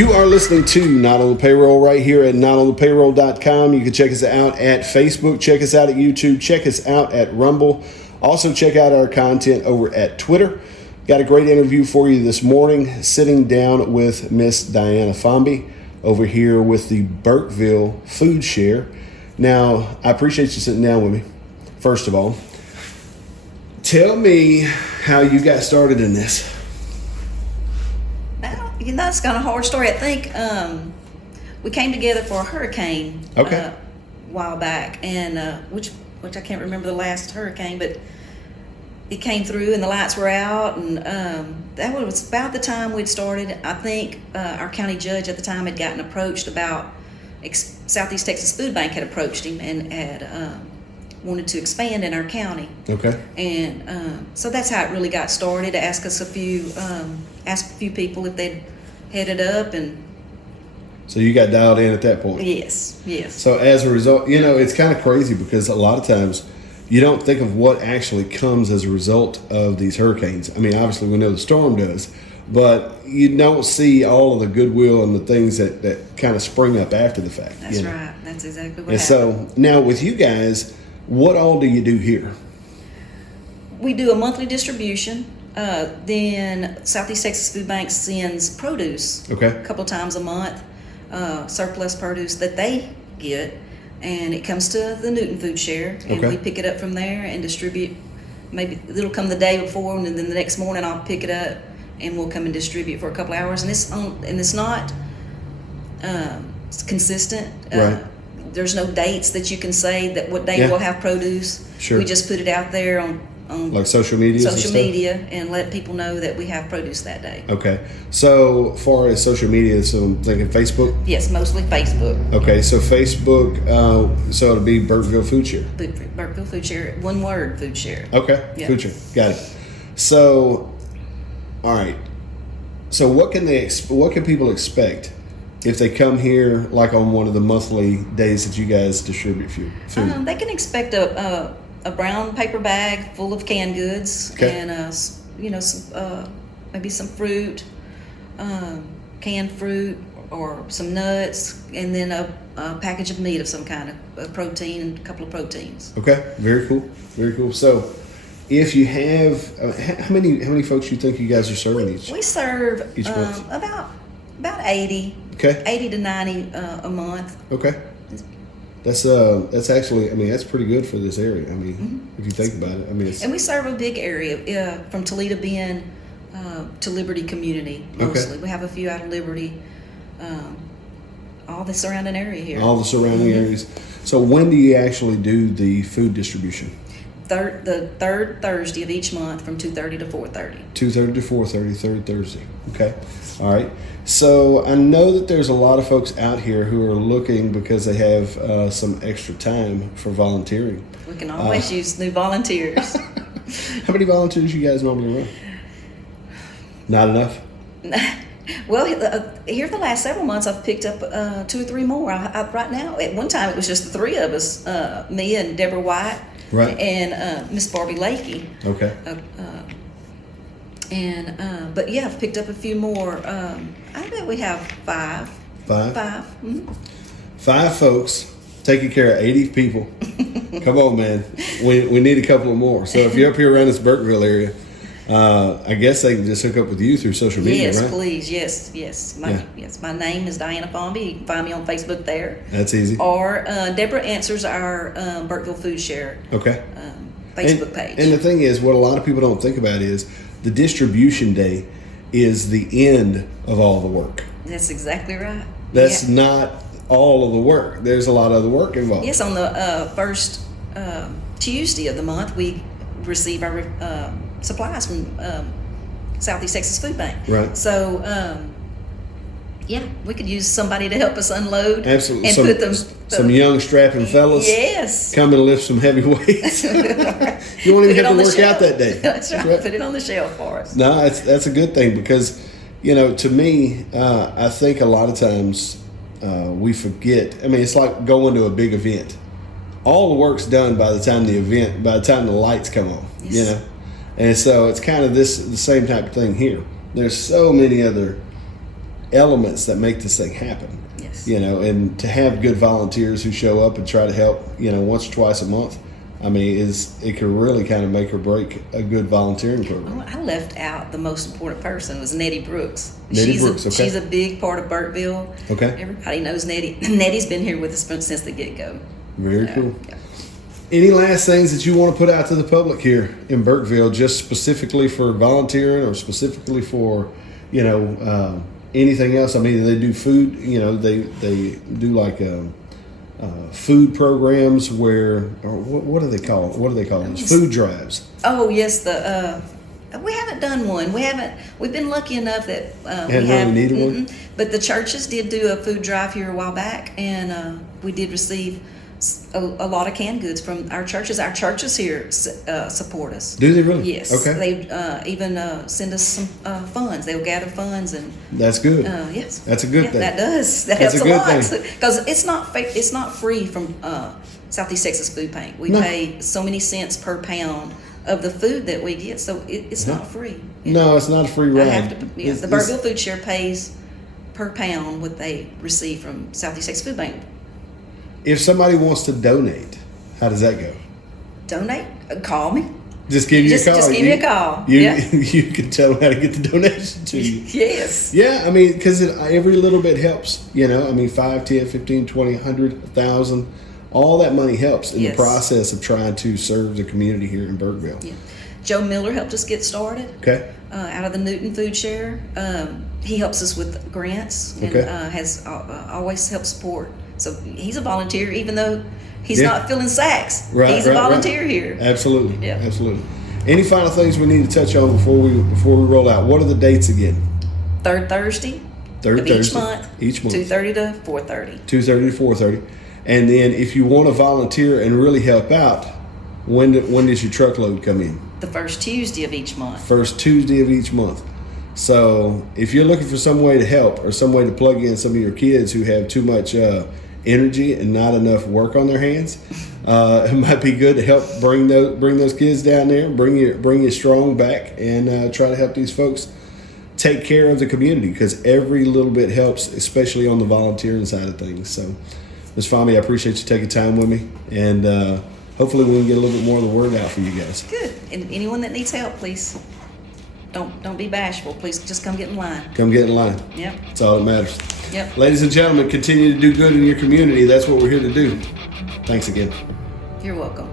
You are listening to Not on the Payroll right here at notonthepayroll.com. You can check us out at Facebook, check us out at YouTube, check us out at Rumble. Also check out our content over at Twitter. Got a great interview for you this morning, sitting down with Miss Dianna Fomby over here with the Burkeville Foodshare. Now, I appreciate you sitting down with me. First of all, tell me how you got started in this. Well, it's kind of a hard story. I think we came together for a hurricane a while back, and which I can't remember the last hurricane, but it came through and the lights were out, and that was about the time we'd started. I think our county judge at the time had gotten approached about Southeast Texas Food Bank had approached him and had wanted to expand in our county. Okay. And so that's how it really got started. Ask a few people if they'd headed up, and so you got dialed in at that point. Yes. So as a result, it's kind of crazy because a lot of times you don't think of what actually comes as a result of these hurricanes. I mean, obviously we know the storm does, but you don't see all of the goodwill and the things that kind of spring up after the fact. That's right. That's exactly what and happened. So now with you guys, what all do you do here? We do a monthly distribution. Then Southeast Texas Food Bank sends produce a couple times a month, surplus produce that they get, and it comes to the Newton Foodshare, and we pick it up from there and distribute. Maybe it'll come the day before, and then the next morning I'll pick it up, and we'll come and distribute for a couple hours. And it's not it's consistent. Right. There's no dates that you can say that what day we'll have produce. Sure. We just put it out there on like social media and let people know that we have produce that day. Okay. So far as social media, so I'm thinking Facebook? Yes, mostly Facebook. Okay, so Facebook, so it'll be Burkeville Foodshare. Burkeville Foodshare, one word, Foodshare. Okay, yeah. Foodshare, got it. So, all right. So what can people expect if they come here, like on one of the monthly days that you guys distribute food? They can expect a brown paper bag full of canned goods, and some, maybe some fruit, canned fruit, or some nuts, and then a package of meat of some kind of protein and a couple of proteins. Okay, very cool. So, if you have how many folks you think you guys are serving each? We serve each month? about 80. Okay. 80 to 90 a month. Okay. That's actually, that's pretty good for this area. If you think about it, and we serve a big area from Toledo Bend to Liberty Community mostly. We have a few out of Liberty, all the surrounding area here. All the surrounding areas. So when do you actually do the food distribution? The third Thursday of each month from 2:30 to 4:30. 2:30 to 4:30, third Thursday. Okay. All right. So I know that there's a lot of folks out here who are looking because they have some extra time for volunteering. We can always use new volunteers. How many volunteers you guys normally run? Not enough? Well, here the last several months I've picked up 2 or 3 more. Right now, at one time it was just the 3 of us, me and Deborah White, right, and Miss Barbie Lakey. Okay. But yeah, I've picked up a few more. I bet we have 5. 5? 5. Mm-hmm. 5 folks taking care of 80 people. Come on, man. We need a couple of more. So if you're up here around this Burkeville area, I guess they can just hook up with you through social media, yes, right? Yes, please. Yes. My name is Dianna Fomby. You can find me on Facebook there. That's easy. Or Deborah answers our Burkeville Foodshare Facebook page. And the thing is, what a lot of people don't think about is the distribution day is the end of all the work. That's exactly right. That's not all of the work. There's a lot of the work involved. Yes, on the first Tuesday of the month, we receive our supplies from Southeast Texas Food Bank. Right. So, we could use somebody to help us unload. Absolutely. And some young strapping fellas. Yes. Come and lift some heavy weights. You won't even have to work out that day. That's right. Put it on the shelf for us. No, that's a good thing because, to me, I think a lot of times we forget. It's like going to a big event. All the work's done by the time the lights come on. Yes. And so it's kind of the same type of thing here. There's so many other elements that make this thing happen. Yes. And to have good volunteers who show up and try to help, once or twice a month, I mean, it can really kind of make or break a good volunteering program. Oh, I left out the most important person was Nettie Brooks. Okay. She's a big part of Burkeville. Okay. Everybody knows Nettie. Nettie's been here with us since the get-go. Very cool. Yeah. Any last things that you want to put out to the public here in Burkeville, just specifically for volunteering or specifically for, anything else? I mean, they do food, they do like food programs or what do they call it? What do they call these? Food drives. Oh, yes. We haven't done one. We've been lucky enough that Hadn't really needed one? But the churches did do a food drive here a while back, and we did receive a lot of canned goods from our churches. Our churches here support us. Do they really? Yes. Okay. They even send us some funds. They'll gather funds and. That's good. Yes. That's a good thing. That does. That That's helps a good lot thing. because it's not free from Southeast Texas Food Bank. We pay so many cents per pound of the food that we get, so it's not free. No, it's not a free ride. The Burkeville Foodshare pays per pound what they receive from Southeast Texas Food Bank. If somebody wants to donate, how does that go? Donate? Call me. Just give you a call. Just give me a call. You can tell them how to get the donation to you. Yes. Yeah, I mean, because every little bit helps. I mean, 5, 10, 15, 20, 100, 1,000. All that money helps in the process of trying to serve the community here in Burkeville. Yeah. Joe Miller helped us get started. Okay. Out of the Newton Foodshare. He helps us with grants and has always helped support. So he's a volunteer, even though he's not filling sacks. Right, he's a volunteer here. Absolutely. Yeah. Absolutely. Any final things we need to touch on before we roll out? What are the dates again? Third Thursday. Third of Thursday. Each month. 2:30 to 4:30. 2:30 to 4:30. And then if you want to volunteer and really help out, when does your truckload come in? The first Tuesday of each month. First Tuesday of each month. So if you're looking for some way to help or some way to plug in some of your kids who have too much energy and not enough work on their hands, it might be good to help bring those kids down there, bring your strong back, and try to help these folks take care of the community, because every little bit helps, especially on the volunteering side of things. So, Ms. Fomby, I appreciate you taking time with me, and hopefully we can get a little bit more of the word out for you guys. Good. And anyone that needs help, please don't be bashful. Please just come get in line. Come get in line. Yep. That's all that matters. Yep. Ladies and gentlemen, continue to do good in your community. That's what we're here to do. Thanks again. You're welcome.